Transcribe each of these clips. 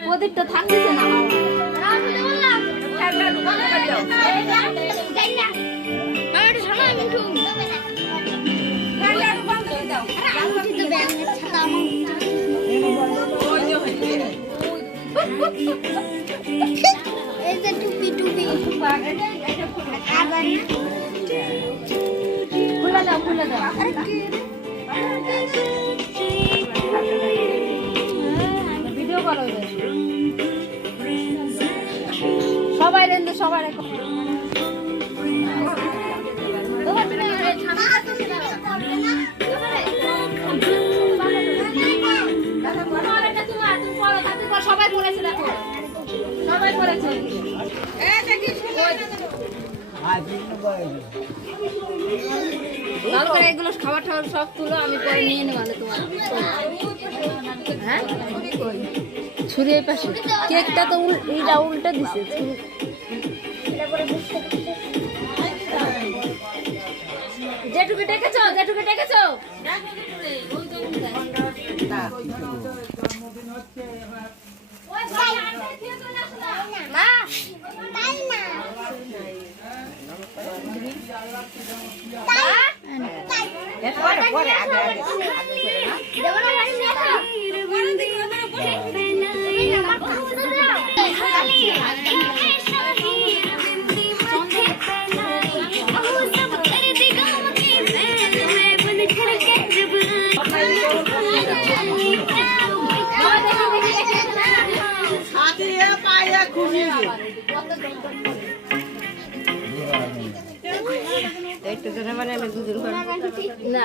প্রদীপটা থাকতেছে না খুলে দাও খুলে দাও ভিডিও করো সবাই রেন্দে সবাই রেখো সবাই পড়েছে দেখো সবাই পড়েছে ভালো করে এগুলো খাবার টাবার সব তুলো আমি পরে নিয়ে নেবো তোমার হ্যাঁ ছুরি এই পাশে কেকটা তো এইটা উল্টা দিছে যেটুকু ডেকেছো একটু জোরে মানে আমি দুধের ঘর না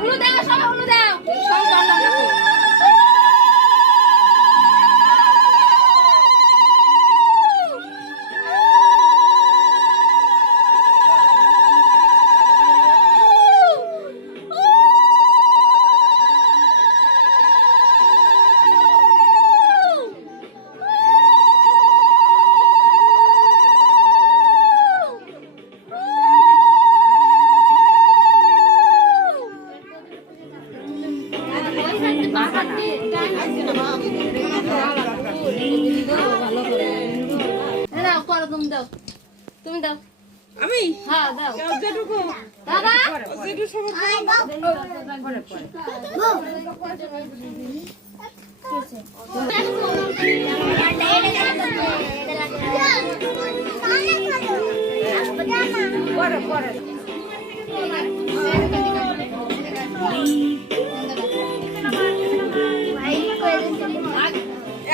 উলু দাও সব উলু দাও সব বানাও তুমি দাও আমি হ্যাঁ দাও যেটুকু দাদা যেটুকু সব পরে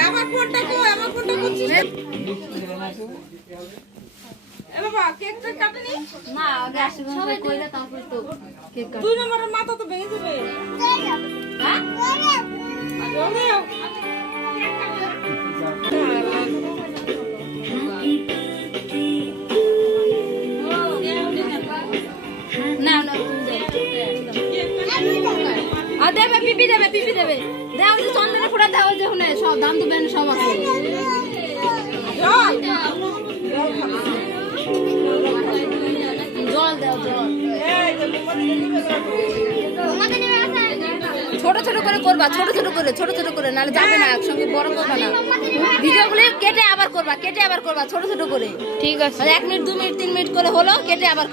আমার ফোনটা করছিস এ বাবা কেকটা কাটেনি না আগে আশীর্বাদ কইরা তারপর তো কেক কাট 2 নম্বরের মাথা তো ভেঙে যাবে হ্যাঁ না না দেবে পিপি দেবে দাও যে চন্দনে ফুটা দাও যে হুনে সব দাম তো বেন সব আছে জল দাও জল ছোট ছোট করে করবা ছোট ছোট করে নালে যাবে না একসঙ্গে বড় করবা না ভিডিওগুলো কেটে আবার করবা ছোট ছোট করে ঠিক আছে 1 মিনিট 2 মিনিট 3 মিনিট করে হলো কেটে আবার